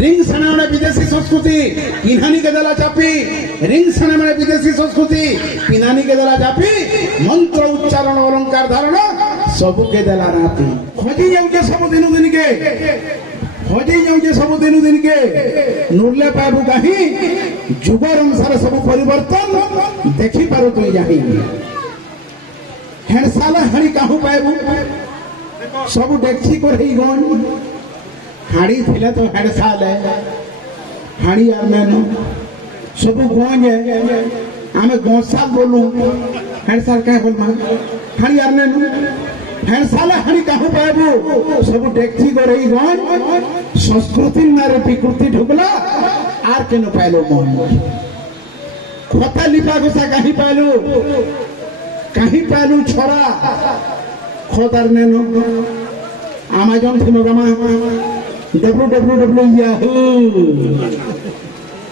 Ring सना में विदेशी संस्कृति पिन्हानी के दला चापी रिंग सना में विदेशी संस्कृति पिन्हानी के दला चापी मंत्र उच्चारण अलंकार धारण सब के दला राती खोजी जाऊे सब दिन दिन के खोजी जाऊे सब दिन दिन के नुरले पाबू कहीं जुगर अनुसार सब परिवर्तन देखी पारो तुई जाही हेणसाला हाड़ी काहू पाबू सब डेक्ची कर गन हाड़ी थिले तो हेणसाल हाड़ी आर मैनो सब गंज आमे गौसाल बोलू हेणसाल क्या बोलमा हाड़ी आर मैनो हेणसाला हाड़ी काहू पाबू सब डेक्ची कर गन संस्कृति नारे विकृति ढुकला आर केन पाइलो मन खता लिपा गोसा कहीं पाइलू छोरा खोदार नेनो अमेजन थी मगामा www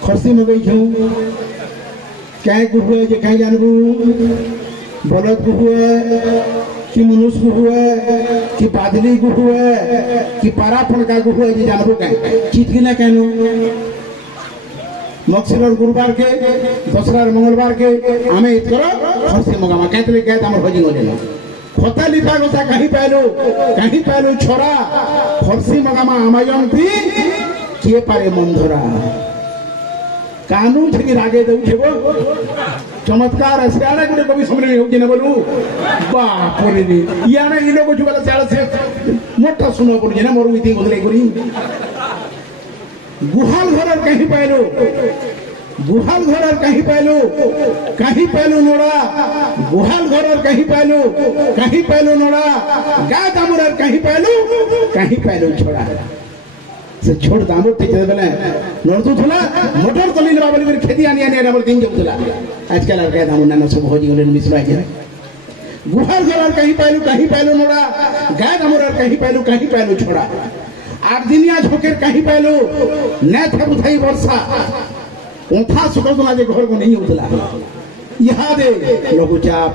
खर्सी मगई छू क्या गुहुए जे कहीं जानबू बलद गुहुए कि मनुष्य गुहुए कि बादली गुहुए कि पारा फणका गुहुए जे जानबू कहीं चिटकी ना कहनो मक्सिलर गुरुवार के दसरार मंगलवार के आमे इतकर खर्सी मगामा कहते गए आम भजी नदेना खता लिपा गोसा कहीं पाइलू छोरा खर्सी मगामा अमेजन थी किए पारे मंधरा कानून थी रागे दे चमत्कार सियाड़ा गुटे कवि समरे होगी ना बोलू बाप रे याना इ लोग जुगला सियाड़ा से मोटा सुनो पड़ी ना मोर इति बदले करी गुहाल घर कहीं पाइलू नोड़ा गुहाल घर कहीं पाइलू नोड़ा गाय दामुर कहीं पाइलू छोड़ा से छोड़ दामुर ठीक बेले नोड़तु थुला मोटर तली लेबा बोली खेती आनी हमर दिन जबुला आजकल गाय दामुर नाना सब होजी गले मिसरा के गुहाल घर कहीं पाइलू नोड़ा गाय दामुर कहीं पाइलू छोड़ा आठ दिनिया झोंकेर कहीं पाइलू न था बुझाई वर्षा उठा सुकलना जे घर को नहीं उठला यहाँ दे लघुचाप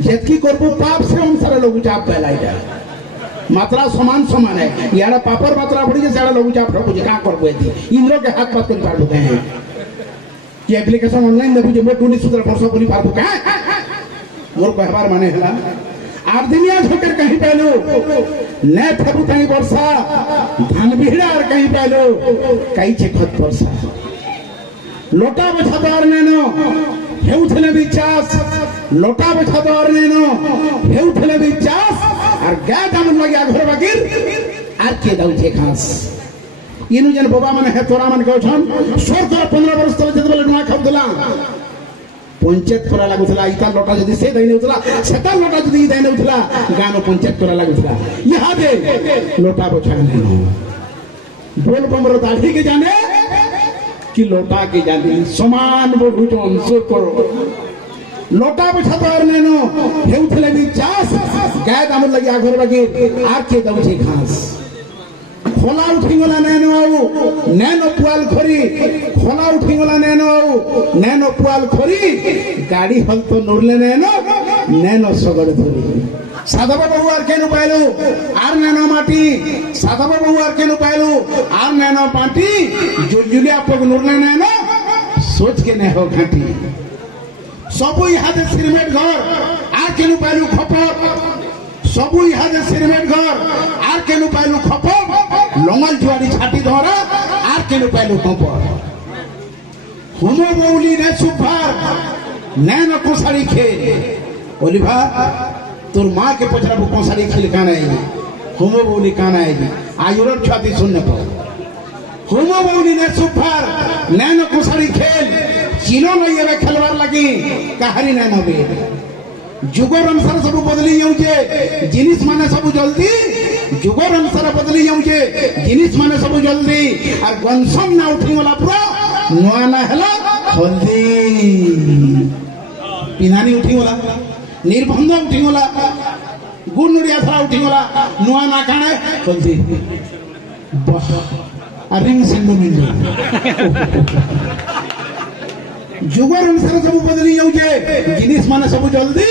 जेतकी करबो पाप से अनुसार लघुचाप पहलाइटा मात्रा समान है यारा पापर मात्रा बढ़ी जे सारा लघुचाप रखो जे का करबो एती इंद्र के हाथ पात कर पारबो कहे कि एप्लीकेशन ऑनलाइन देखु जे मोटुनी सूत्र वर्ष बोली पारबो कहे मोर कहबार माने हला आठ दिनिया झोंकेर कहीं पाइलू न थबु थाई वर्षा धान बिहड़ा और कहीं पाइलू कई छे खत वर्षा लोटा बछादार नेनो हेउथले बिचास लोटा बछादार नेनो हेउथले बिचास और गाय दामन लगिया घर बागिर आर के दाउ छे खास इनु जन बाबा माने हे तोरा मन कहछन 15 वर्ष तले जदबले नुआ खाउतला पंचायत करा लागुला इता लोटा जदि से दैने उतला सेता लोटा जदि दैने उतला गानो पंचायत करा लागुला यहाँ दे लोटा बछाने बोल बमर दाढ़ी के जाने कि लोटा के जाने समान बहुजन सुर करो लोटा बछादार नेनो हेउथले भी चास गाय दामर लगी आघर बागी आर के दउछे घास खोला उठिगला नैनो पुआल खोरी खोला उठिगला नैनो पुआल खोरी गाड़ी हल तो नोरले नैनो सगड़ धरी साधव बहु आर केनु पाइलू आर नैनो माटी साधव बहु आर केनु पाइलू आर नैनो पाटी जुलिया पग नोरले नैनो सोच के ने हो घाटी सबु यहाँ दे सिरमेट घर आर केनु पाइलू खपर सबु यहाँ दे सिरमेट घर आर केनु पाइलू खपर लंगल जुआरी छाटी धरा आर केनु पाइलू खपर हुमो बौली ने सुभार नैनो कोसाड़ी खेल ओलिभा तोर माँ के पछरा वो कोसाड़ी खेल काना है हुमो बौली काना है आयुरर छाती सुनने पर हुमो बौली ने सुभार नैनो कोसाड़ी खेल चिनो नहीं है खेलवार लगी कहानी नैनो भी जुगर अनुसार सब बदली जाऊे जिनिस माने सब जल्दी जुगर अनुसार बदली जाऊे जिनिस माने सब जल्दी और गनसम ना उठीगला पूरा नुआ ना हला हल्दी पिनानी उठीगला निर्बंध उठीगला गुण नड़िया थरा उठीगला नुआ ना काने हल्दी बस और रिंग सिंधु मिल जुगर अनुसार सब बदली जाऊे जिनिस माने सब जल्दी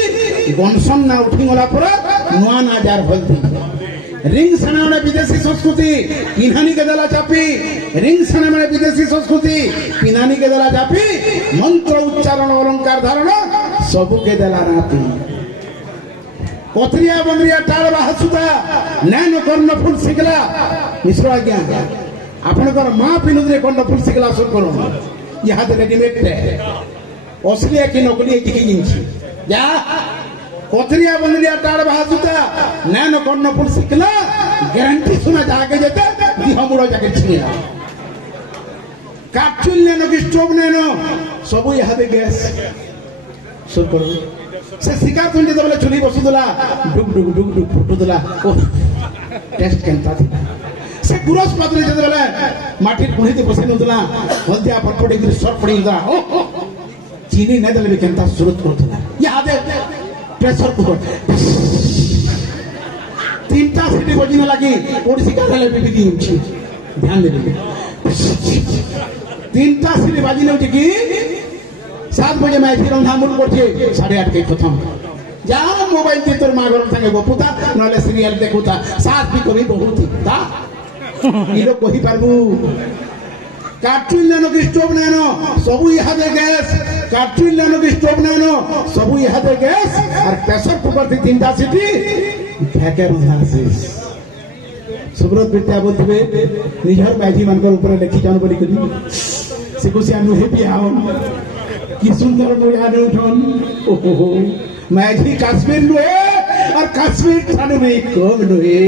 गनसम ना उठीगला पूरा नुआ ना जार हल्दी रिंग सने मैंने विदेशी संस्कृति पिन्हानी के दला चापी रिंग सने मैंने विदेशी संस्कृति पिन्हानी के दला चापी मंत्र उच्चारण अलंकार धारण सबू के दला राती कोथरिया बंद्रिया टाल बाहसुता नैन कर्ण फूल शिकला मिश्र आज्ञा आपनकर मां पिनुद्रे कर्ण फूल शिकला सुन करो यहाँ रेडीमेड असली कि नकली की जिनसी जा कोथरिया बंद्रिया टाल बाहसुता नैन कर्ण फूल शिकला ग्यारंटी सुना जाके जेते दिह मुड़ जाके छिला काचुल नैनो कि स्टोव नैनो सबू यहाँ गैस सुन करो से शिकार तुम जो चुली बसुला डुक डुक डुक डुक फुटुला टेस्ट केनता था से गुरस पात्र जो माटी कुणी बसई नौला हल्दिया पटपटी सर्फ पड़ी चीनी नहीं देले भी केनता सुरत करथला याद प्रेशर कुकर तीनटा सीटी बजिन लगी ओडिसी कार्यालय पे भी दी ध्यान दे तीनटा सीटी बाजिन कि 7 बजे मैं फिर रंधामुल करछे 8:30 के प्रथम जा मोबाइल ते तोर मां घर संगे बपुता नले सीरियल देखुता साथ भी करी बहुत ता ई लोग कहि पारबू कार्टून लेनो कि स्टोव लेनो सबु यहाँ दे गैस कार्टून लेनो कि स्टोव लेनो सबु यहाँ दे गैस और प्रेशर कुकर थी 3टा सीटी फेके रंधासिस सुब्रत बिटिया बोलते निजर मैजी मानकर ऊपर लिखी जान बोली करी से कुछ आनु हेपी आओ कि सुंदर मुयाने उठन ओहो मैजी कश्मीर लुए और कश्मीर थाने में कम लुए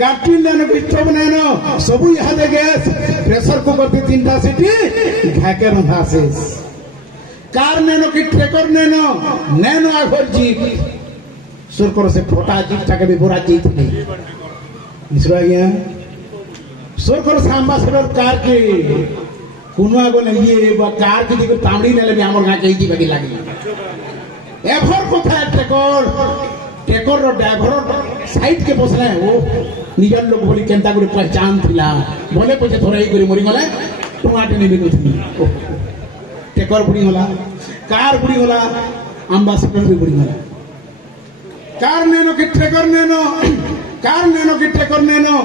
कार्टून लेनो स्टोव लेनो सबू यहाँ दे गैस प्रेशर कुकर थी 3टा सीटी घाके रंधासिस कार लेनो कि ट्रेकर लेनो नैनो आघर जीप सुर करो से फोटा जीप टाके भी बुरा जीत नहीं मिश्रा गया सुर करो से अम्बासडर कार के कुनवा को नहीं ये कार की दिक्कत तामड़ी ने ले हमर गां के जी बगी लागी एफर को था ट्रेकर रो ड्राइवर साइड के बसले वो निजर लोग बोली केनता गुरे पहचान थिला बोले पछे थोड़ा ही गुरे मरी गले टमाटे ने बिनु थी ट्रेकर बुड़ी होला कार बुड़ी होला अम्बासडर भी बुड़ी होला कार नैनो कि ट्रेकर नैनो कार नैनो कि ट्रेकर नैनो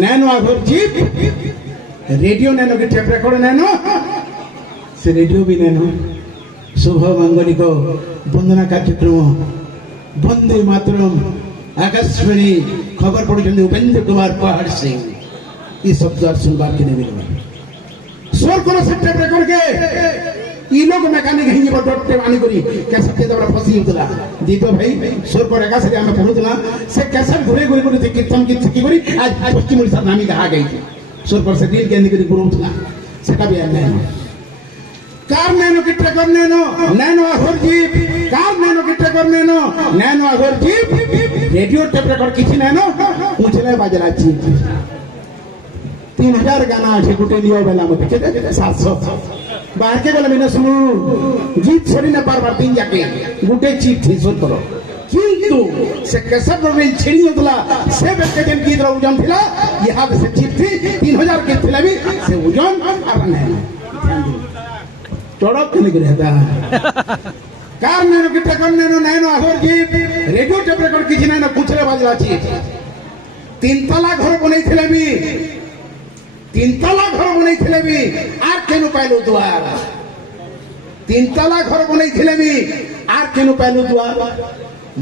नैनो आघर जीप रेडियो नैनो कि टेप रेकॉर्ड नैनो से रेडियो भी नैनो शुभ मंगलिक वंदना कार्यक्रम वंदे मातरम आकाशवाणी खबर पढ़ुଛନ୍ତି उपेंद्र कुमार पहाड़ सिंह ये शब्द सुनबार के नहीं मिले स्वर करो से टेप रेकॉर्ड के ई लोग मैकेनिक हिंगी पर डॉट टेप आनी करी कैसे के दबरा फसी होतला दीपो भाई स्वर को रेखा से हम पहुंचला से कैसे घुरे घुरे घुरे कीर्तन की थकी करी आज पश्चिम उड़ीसा नामी कहा गई थी सुर पर से दिल के अंदर गुरु उठला सेटा भी नैनो कार नैनो कि ट्रेकर नैनो आघर जीप कार नैनो कि ट्रेकर नैनो आघर जीप रेडियो टेप रेकॉर्ड किछि नैनो पूछले बाजला छी 3000 गाना আছে गुटे लियो बेला मते के 700 बाहर के बेला मैंने सुनु जीत छोड़ी ना बार बार दिन जाके गुटे चीप थी सुन करो किंतु से कैसर रोल छेड़ी होतला से बेके दिन की तरह उजन थिला यहाँ से चीप थी 3000 के थिला भी से उजन और नहीं टोड़क के निकल रहता कार नैनो कि ट्रेकर नैनो आघर जीप रेडियो टेप रेकॉर्ड किछि नैनो पूछले बाजला छी 3 तला घर बनै थिले भी 3 तला घर बनै थिले भी आर केनु पाइलो द्वार 3 तला घर बनै थिले भी आर केनु पाइलो द्वार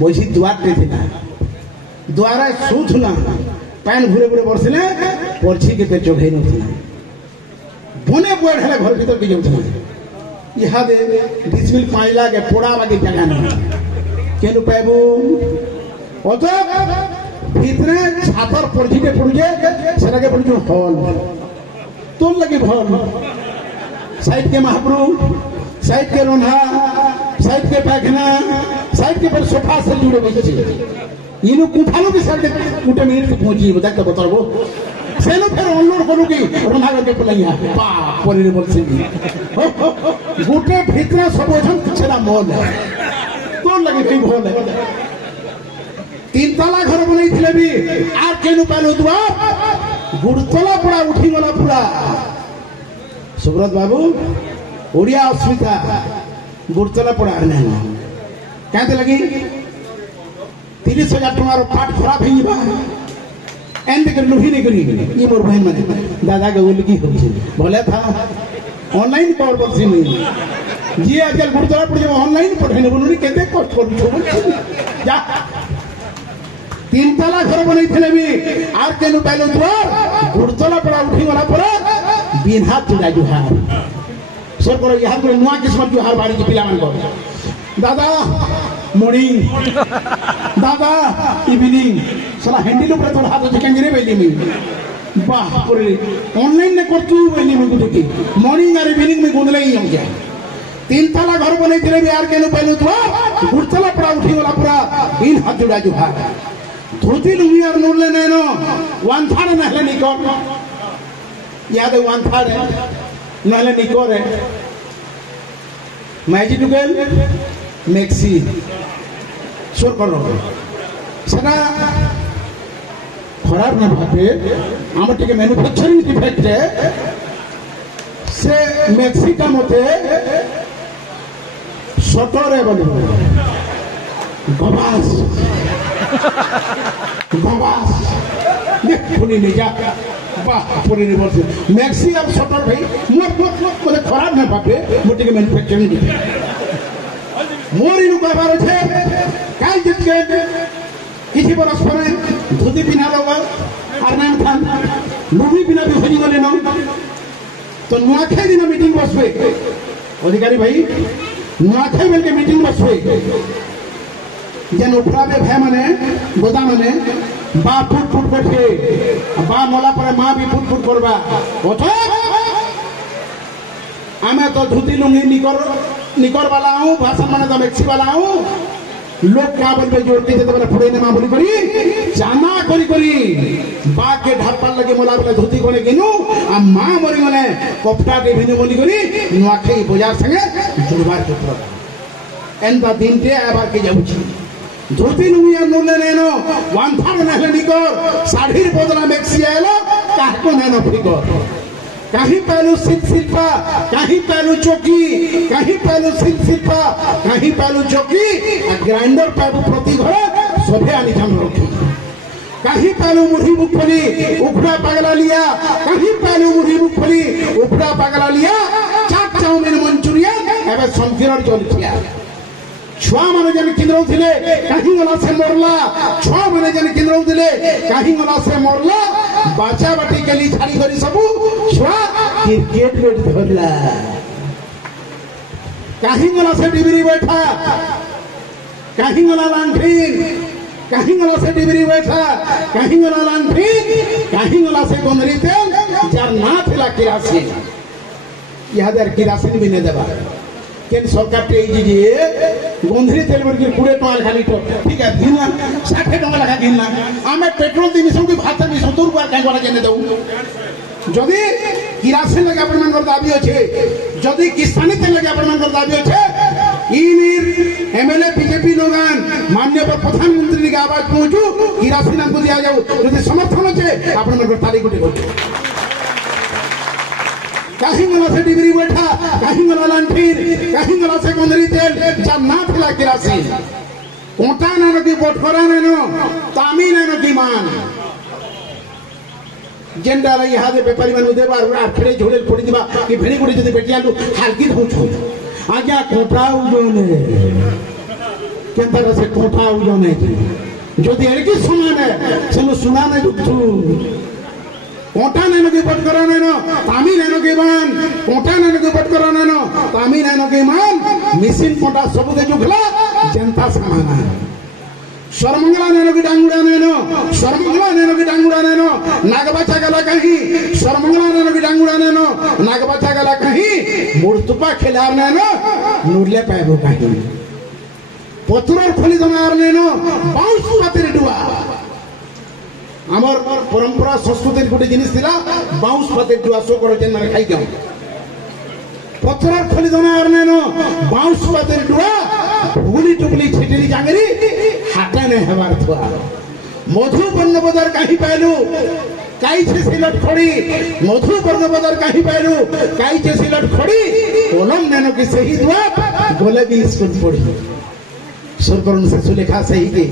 बोझी द्वार टे थिला द्वारा सुथुला पैन घुरे घुरे बरसिले परछी के पे चढ़ै नथिला बने बोड़ हेले घर भीतर के जाउथला यहाँ दे डिसमिल पानी लागे पोड़ा बागे जगह नहीं केनु पाइबू अतो भीतरे छातर परछी के पड़ुजे सेटा के पड़ुजे हॉल तोल लगी हॉल साइड के महाप्रभु साइड के रोन्हा साइड के पैखना साइड के पर सोफा से जुड़े बच्चे इनु कुठालो की साइड कुटे मिनट तक पहुंची बता के बताबो सेनो फिर अनलोड करूगी रोन्हा के पलैया बा परी बोलसी गुटे भीतर सब जन छेड़ा मॉल तो लगे कई भोल है 3 तला घर बनै थिले भी आर केनु पालो दुआ गुड़तला पड़ा उठी गला पूरा सुब्रत बाबू ओडिया अस्मिता गुड़तला पड़ा नहीं कहते लगी 30,000 टंकार पाठ खराब हो जावा एंड कर लुही नहीं करी ये मोर बहन माने दादा के बोल की हो बोले था ऑनलाइन पावर बक्सी नहीं जी आजकल गुरुद्वारा पड़ जाओ ऑनलाइन पढ़ाने बोलूनी कहते कष्ट करू जा 3 तला घर बनै थे भी आर केनु पहले द्वार गुरुद्वारा पड़ा उठी वाला पर बिना तुड़ा जुहार सर करो यहाँ को नुआ किस्मत जुहार बारी के पिला मन को दादा मॉर्निंग दादा इवनिंग साला हैंडल ऊपर तो हाथ से कंगरे बेली में वाह पूरे ऑनलाइन ने कर तू बेली में कुछ की मॉर्निंग और इवनिंग में गुंदले ही हम क्या 3 तला घर बनै थे भी आर केनु पहले द्वार गुरुद्वारा पड़ा उठी वाला पूरा बिन हाथ जुड़ा जुहार धोती लुंगी और नूरले नैनो 1/3 नहले निकोर याद है 1/3 है नहले निकोर है मैजिकल मैक्सी सुर करो सेना खराब ना भाबे आम टिके मैन्युफैक्चरिंग डिफेक्ट है से मैक्सी का मते सटरे बने गवास गवास देख पुनी नहीं जा वाह पुनी नहीं बोलते मैक्सी और सटर भाई मोर खराब ना भाबे मोटी के मैन्युफैक्चरिंग मोर इनु कहबार छे काई जित के किसी बरस परे धोती पिना लोग और नाम खान लुंगी बिना भी होजी गले न तो नुआखाई दिन मीटिंग बसबे अधिकारी भाई नुआखाई बेल के मीटिंग बसबे जेन उठराबे भाई माने गोदा माने बा फुट फुट बैठे बा मोला परे माँ भी फुट फुट करबा ओथो आमे तो धोती लुंगी निकर वाला हूँ भाषण माने तो मैक्सी वाला हूँ लोग क्या बोलबे जोड़ती थे तो फुड़े ने माँ बोली करी जाना करी करी बाग के ढापाल लगे मोला बोले धोती कोने गिनु आ माँ मरी गले कपड़ा के भिनु बोली करी नुआखाई बाजार संगे जुड़बार के प्रोग्राम एंता दिन के आबार के जाउची धोती लुंगी और नूरले नैनो 1/3 नहले निकोर साढ़ीर बदला मैक्सी आयलो काहको नैनो फिकोर कहीं पहलू सिल शिल्पा कहीं पहलू चौकी कहीं पहलू सिल शिल्पा कहीं पहलू चौकी ग्राइंडर पहलू प्रति घर सभे आनी हम रखी कहीं पहलू मुढ़ी मुखफली उखड़ा पगला लिया कहीं पहलू मुढ़ी मुखफली उखड़ा पगला लिया चाट चाउमिन मंचूरियन एवं संफिरर जलखिया छुआ माने जन किंद्रौ थिले कहीं गला से मोरला छुआ माने जन किंद्रौ थिले कहीं गला से मोरला बाचा बाटी केली छाड़ी करी सबु छुआ क्रिकेट बैट धरला कहीं गला से डिबरी बैठा कहीं गला लांठीन कहीं गला से डिबरी बैठा कहीं गला लांठीन कहीं गला से गोंदरी तेल जार ना थिला किरासिन यादर किरासिन भी ने देबा केन सरकार टे जे गोंधरी तेल बर के 20 टका खाली तो ठीक है दिन 60 टका लगा गिनला आमे पेट्रोल दिनिसो की भात भी 70 रुपया काई वाला जेने दऊ जदी किरासिन लगे अपन मन कर दाबी अछि जदी किसानी तेल लगे अपन मन कर दाबी अछि इनिर एमएलए बीजेपी लोगन माननीय प्रधानमंत्री के आवाज पहुंचू किरासिन को दिया जाऊ यदि समर्थन छे अपन मन कर ताली गुटी कहीं गला से डिबरी बैठा कहीं गला लांठीन कहीं गला से गोंदरी तेल जब ना थिला किरासिन कोटा नानो की बोटखरा नानो तामी नानो की मान जेंडा ला यहाँ दे बेपारी मन उदे बार आ फेड़े झोड़े फोड़ी दिबा कि भेड़ी गुड़ी जदी बेटिया लु हालकी होछु आज्ञा कोटा उजोने केंता से कोटा उजोने जदी एकी सुनाने सेनु सुनाने दुथु कोटा नैनो की बट करा नैनो तामी नैनो की मान कोटा नैनो की बट करा नैनो तामी नैनो की मान मिसिन कोटा सब दे जुगला जनता समाना सरमंगला नैनो की डांगुड़ा नैनो सरमंगला नैनो की डांगुड़ा नैनो नागबाचा गला कहीं सरमंगला नैनो की डांगुड़ा नैनो नागबाचा गला कहीं मूर्तुपा खिलार नैनो नूरले पैबो कहीं पत्थर खोली दमार नैनो बाउंस पातिर डुआ आमर परंपरा संस्कृति गोटे जिनिस थिला बाउंस पाते दुआ सो करो जेन माने खाई जाऊ पत्थर खोली दना आरनेनो बाउंस पाते दुआ भूली टुकली छिटली जांगरी हाटा ने हवार थुआ मधु बन्न बदर काई पाइलु काई छे सिलट खड़ी मधु बन्न बदर काई पाइलु काई छे सिलट खड़ी कोलम नेनो की सही दुआ गोले भी स्कूल पड़ी सरकरन से सुलेखा सही के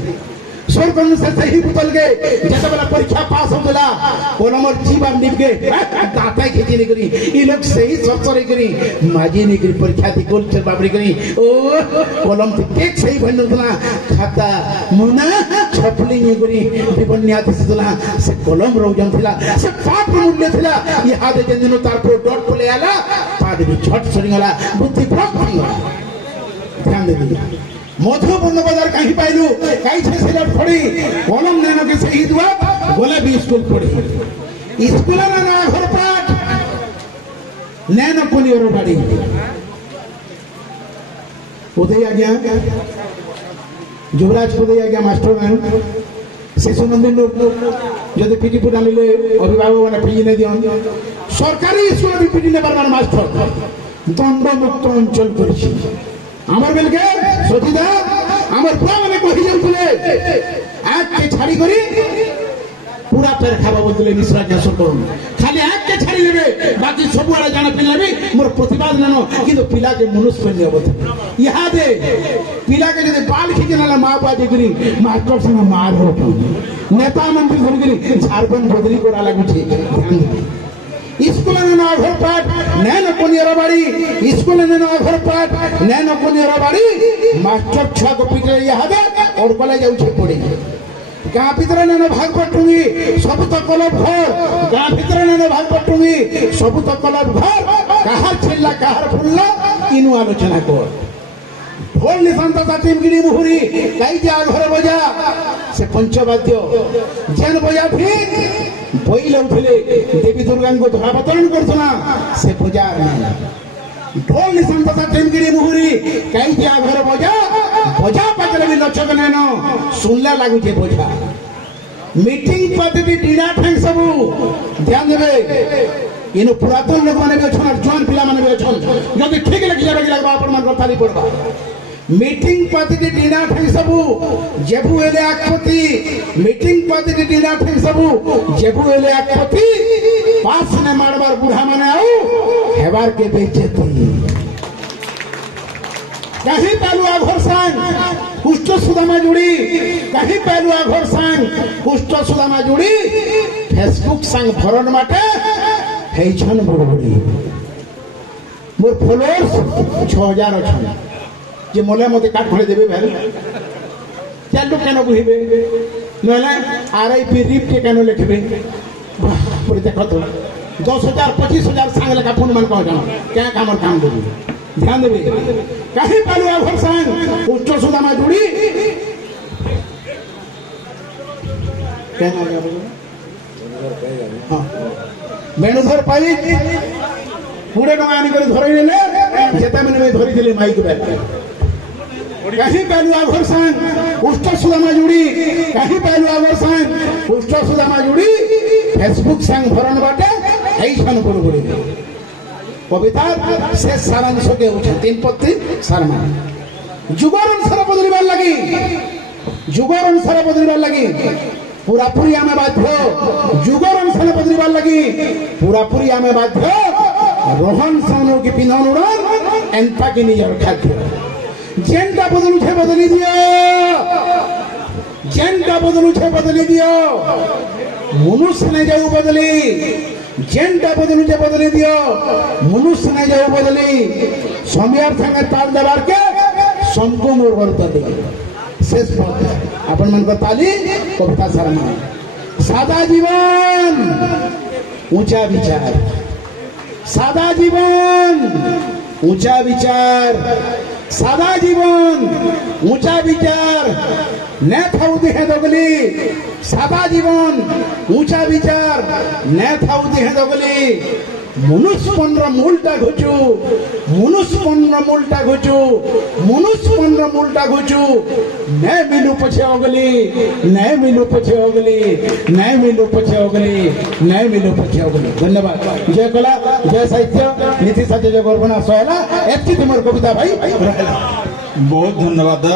ईश्वर को से ही पुतल के जैसे वाला परीक्षा पास हो गला कलम जीवा निप के दाता खींची नहीं करी ये लोग सही सब करे करी माजी नहीं करी परीक्षा थी गोल चल बाबरी करी ओ कलम थी केक सही बन ना खाता मुना छपली नहीं करी विपन्या थी सुला से कलम रोजन थिला से पाप मूल्य थिला ये हादे जंदिनो तार पर डॉट पले आला पाद भी छट सरिंगला बुद्धि भ्रष्ट होइला ध्यान दे मधुपूर्ण बाजार कहीं पाइलु कहीं छे सिलेट पड़ी कलम नेनो के सही दुआ बोले भी स्कूल पड़ी स्कूल ना घर पाठ नेनो कोनी और बाड़ी उदय आज्ञा युवराज उदय आज्ञा मास्टर ने शिशु मंदिर लोग जब पीटी पुट आनिले अभिभावक मैंने फी नहीं दियन सरकारी स्कूल भी पीटी ने बार मास्टर दंड मुक्त अंचल करिछि आमर बेल के सतीदा आमर पुरा माने कहि जाउतले आग के छाड़ी करी पूरा पेर खाबा बोलतले मिश्रा कैसर करूँ खाली आग के छाड़ी लेबे बाकी सब वाला जाना पिला भी मोर प्रतिवाद ननो किंतु पिला के मनुष्य बन जाबो यहाँ दे पिला के जदे बाल खींचे नाला माँ बाजी करी मास्टर से मार हो नेता मंत्री धर करी झारखंड बदली कोरा लागू छे ध्यान दे स्कूल ने ना घर पाठ नैनो कोनियरा बाड़ी स्कूल ने ना घर पाठ नैनो कोनियरा बाड़ी मास्टर छा को पीटे यहाँ दे और कॉलेज जाऊ छे पड़ी गाँ भीतर ने भाग पटुंगी सब तो कलब घर गाँ भीतर ने भाग पटुंगी सब तो कलब घर कहार छिल्ला कहार फुल्ला इनु आलोचना कर ढोल निशांता टीम गिरी मुहुरी कई जा घर बजा से पंचवाद्य जेन बजा भी बई लौटले देवी दुर्गा को धरावतरण करथना से बजार नहीं ढोल निशांता टीम गिरी मुहुरी कई जा घर बजा बजा पाकले भी लचक नेनो सुनला लागू छे बजा मीटिंग पद्धति डीडा ठेंग सबू ध्यान देबे इनो पुरातन लोग माने भी अछन जवान पिला माने भी अछन जदी ठीक लगी जाबे लगबा अपन मन को ताली पड़बा मीटिंग पद्धति डीडा ठेंग सबू जेबू एले आकपति मीटिंग पद्धति डीडा ठेंग सबू जेबू एले आकपति पास ने मारबार बुढ़ा माने आऊ हेबार के बेइज्जती कहीं पहलुआ घोर सांग कुष्ठ सुदामा जुड़ी कहीं पहलुआ घोर सांग कुष्ठ सुदामा जुड़ी फेसबुक सांग भरण माटे हेछन बड़बड़ी मोर फॉलोअर्स 6000 अछन जे मोले मते काट खळे देबे भाई चालू केन बुहिबे नले आरआईपी रिप के केन लिखबे पर देखो तो 10000 25000 सांग लेका फोन मन कह जानो क्या कामर काम देबे ध्यान देबे कहीं पहलुआ घर सांग उच्च सुदामा जुड़ी कहना हाँ बेणुधर पाई पूरे डंगानी कर धरई ले जेता मैंने धरी दिले माइक बैठ कहीं पहलुआ घर सांग उच्च सुदामा जुड़ी कहीं पहलुआ घर सांग उच्च सुदामा जुड़ी फेसबुक सांग भरण बाटे ऐसन बड़बड़ी कविता से सारांश के उठे 3 पत्ती शर्मा जुगर अनुसार बदलबार लगी जुगर अनुसार बदलबार लगी पूरा पूरी आमे बाध्य जुगर अनुसार बदलबार लगी पूरा पूरी आमे बाध्य रोहन सानो की पिन्हन उड़न एंता की निजर खाद्य जेनटा बदलू छे बदली दियो जेनटा बदलू छे बदली दियो मनुष्य ने जाऊ बदली जेनटा बदलू जे बदली दियो मनुष्य ने जाऊ बदली समयार संगे ताल दबार के संको मोर वर्ता दे शेष बात अपन मन को ताली कविता शर्मा सादा जीवन ऊंचा विचार सादा जीवन ऊंचा विचार सादा जीवन ऊंचा विचार न थाऊ देह दगली सादा जीवन ऊंचा विचार न थाऊ देह दगली मनुष्यपनर मूलटा घुचू मनुष्यपनर मूलटा घुचू मनुष्यपनर मूलटा घुचू न मिलू पछे अगली न मिलू पछे अगली न मिलू पछे अगली न मिलू पछे अगली धन्यवाद जय कला जय साहित्य नीति साहित्य जय गौरवना सहला एति तुमर कविता भाई बहुत धन्यवाद।